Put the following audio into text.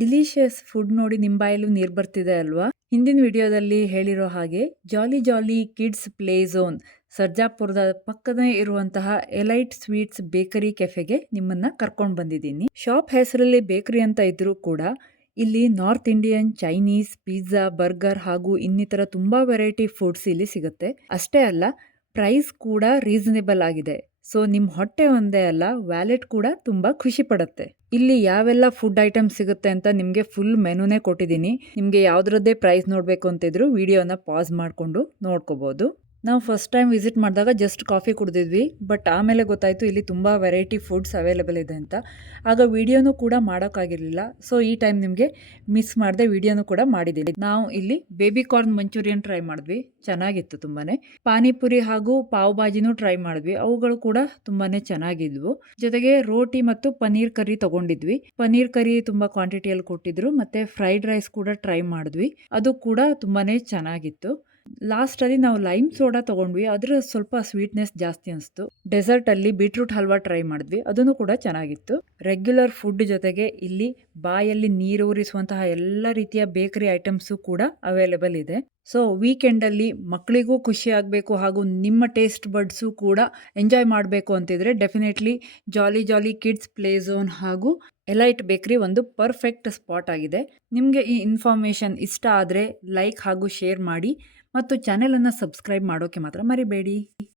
Delicious food ನೋಡಿ ನಿಮ್ಮ ಬಾಯಲ್ಲೂ ನೀರು ಬರ್ತಿದೆ ಅಲ್ವಾ? ಹಿಂದಿನ ವಿಡಿಯೋದಲ್ಲಿ ಹೇಳಿರೋ ಹಾಗೆ ಜಾಲಿ ಜಾಲಿ ಕಿಡ್ಸ್ ಪ್ಲೇ ಝೋನ್ ಸರ್ಜಾಪುರದ ಪಕ್ಕದೇ ಇರುವಂತಹ ಎಲೈಟ್ ಸ್ವೀಟ್ಸ್ ಬೇಕರಿ ಕೆಫೆಗೆ ನಿಮ್ಮನ್ನ ಕರ್ಕೊಂಡು ಬಂದಿದ್ದೀನಿ. ಶಾಪ್ ಹೆಸರಲ್ಲಿ ಬೇಕರಿ ಅಂತ ಇದ್ರೂ ಕೂಡ ಇಲ್ಲಿ north Indian, Chinese, pizza, burger ಹಾಗೂ ಇನ್ನಿತರ ತುಂಬಾ ವೆರೈಟಿ ಫುಡ್ಸ್ ಇಲ್ಲಿ ಸಿಗುತ್ತೆ. ಅಷ್ಟೇ ಅಲ್ಲ, ಪ್ರೈಸ್ ಕೂಡ ರೀಸನೇಬಲ್ ಆಗಿದೆ. ಸೊ ನಿಮ್ಮ ಹೊಟ್ಟೆ ಒಂದೇ ಅಲ್ಲ, ವ್ಯಾಲೆಟ್ ಕೂಡ ತುಂಬಾ ಖುಷಿ ಪಡುತ್ತೆ. ಇಲ್ಲಿ ಯಾವೆಲ್ಲ ಫುಡ್ ಐಟಮ್ಸ್ ಸಿಗುತ್ತೆ ಅಂತ ನಿಮಗೆ ಫುಲ್ ಮೆನುನೇ ಕೊಟ್ಟಿದ್ದೀನಿ. ನಿಮಗೆ ಯಾವುದ್ರದ್ದೇ ಪ್ರೈಸ್ ನೋಡಬೇಕು ಅಂತಿದ್ರು ವಿಡಿಯೋನ ಪಾಸ್ ಮಾಡಿಕೊಂಡು ನೋಡ್ಕೋಬಹುದು. ನಾವು ಫಸ್ಟ್ ಟೈಮ್ ವಿಸಿಟ್ ಮಾಡಿದಾಗ ಜಸ್ಟ್ ಕಾಫಿ ಕುಡಿದಿದ್ವಿ, ಬಟ್ ಆಮೇಲೆ ಗೊತ್ತಾಯಿತು ಇಲ್ಲಿ ತುಂಬ ವೆರೈಟಿ ಫುಡ್ಸ್ ಅವೈಲೇಬಲ್ ಇದೆ ಅಂತ. ಆಗ ವಿಡಿಯೋನೂ ಕೂಡ ಮಾಡೋಕ್ಕಾಗಿರಲಿಲ್ಲ. ಸೊ ಈ ಟೈಮ್ ನಿಮಗೆ ಮಿಸ್ ಮಾಡದೆ ವಿಡಿಯೋನೂ ಕೂಡ ಮಾಡಿದ್ದೀನಿ. ನಾವು ಇಲ್ಲಿ ಬೇಬಿ ಕಾರ್ನ್ ಮಂಚೂರಿಯನ್ ಟ್ರೈ ಮಾಡಿದ್ವಿ, ಚೆನ್ನಾಗಿತ್ತು ತುಂಬಾ. ಪಾನಿಪುರಿ ಹಾಗೂ ಪಾವ್ ಭಾಜಿನೂ ಟ್ರೈ ಮಾಡಿದ್ವಿ, ಅವುಗಳು ಕೂಡ ತುಂಬಾ ಚೆನ್ನಾಗಿದ್ವು. ಜೊತೆಗೆ ರೋಟಿ ಮತ್ತು ಪನ್ನೀರ್ ಕರಿ ತಗೊಂಡಿದ್ವಿ. ಪನ್ನೀರ್ ಕರಿ ತುಂಬ ಕ್ವಾಂಟಿಟಿಯಲ್ಲಿ ಕೊಟ್ಟಿದ್ರು. ಮತ್ತು ಫ್ರೈಡ್ ರೈಸ್ ಕೂಡ ಟ್ರೈ ಮಾಡಿದ್ವಿ, ಅದು ಕೂಡ ತುಂಬಾ ಚೆನ್ನಾಗಿತ್ತು. ಲಾಸ್ಟಲ್ಲಿ ನಾವು ಲೈಮ್ ಸೋಡಾ ತೊಗೊಂಡ್ವಿ, ಅದರ ಸ್ವಲ್ಪ ಸ್ವೀಟ್ನೆಸ್ ಜಾಸ್ತಿ ಅನಿಸ್ತು. ಡೆಸರ್ಟಲ್ಲಿ ಬೀಟ್ರೂಟ್ ಹಲ್ವಾ ಟ್ರೈ ಮಾಡಿದ್ವಿ, ಅದನ್ನು ಕೂಡ ಚೆನ್ನಾಗಿತ್ತು. ರೆಗ್ಯುಲರ್ ಫುಡ್ ಜೊತೆಗೆ ಇಲ್ಲಿ ಬಾಯಲ್ಲಿ ನೀರೂರಿಸುವಂತಹ ಎಲ್ಲ ರೀತಿಯ ಬೇಕರಿ ಐಟಮ್ಸು ಕೂಡ ಅವೈಲೇಬಲ್ ಇದೆ. ಸೊ ವೀಕೆಂಡಲ್ಲಿ ಮಕ್ಕಳಿಗೂ ಖುಷಿ ಆಗಬೇಕು ಹಾಗೂ ನಿಮ್ಮ ಟೇಸ್ಟ್ ಬಡ್ಸು ಕೂಡ ಎಂಜಾಯ್ ಮಾಡಬೇಕು ಅಂತಿದ್ರೆ ಡೆಫಿನೆಟ್ಲಿ ಜಾಲಿ ಜಾಲಿ ಕಿಡ್ಸ್ ಪ್ಲೇ ಝೋನ್ ಹಾಗೂ ಎಲೈಟ್ ಬೇಕರಿ ಒಂದು ಪರ್ಫೆಕ್ಟ್ ಸ್ಪಾಟ್ ಆಗಿದೆ. ನಿಮಗೆ ಈ ಇನ್ಫಾರ್ಮೇಷನ್ ಇಷ್ಟ ಆದರೆ ಲೈಕ್ ಹಾಗೂ ಶೇರ್ ಮಾಡಿ ಮತ್ತು ಚಾನೆಲನ್ನು ಸಬ್ಸ್ಕ್ರೈಬ್ ಮಾಡೋಕ್ಕೆ ಮಾತ್ರ ಮರಿಬೇಡಿ.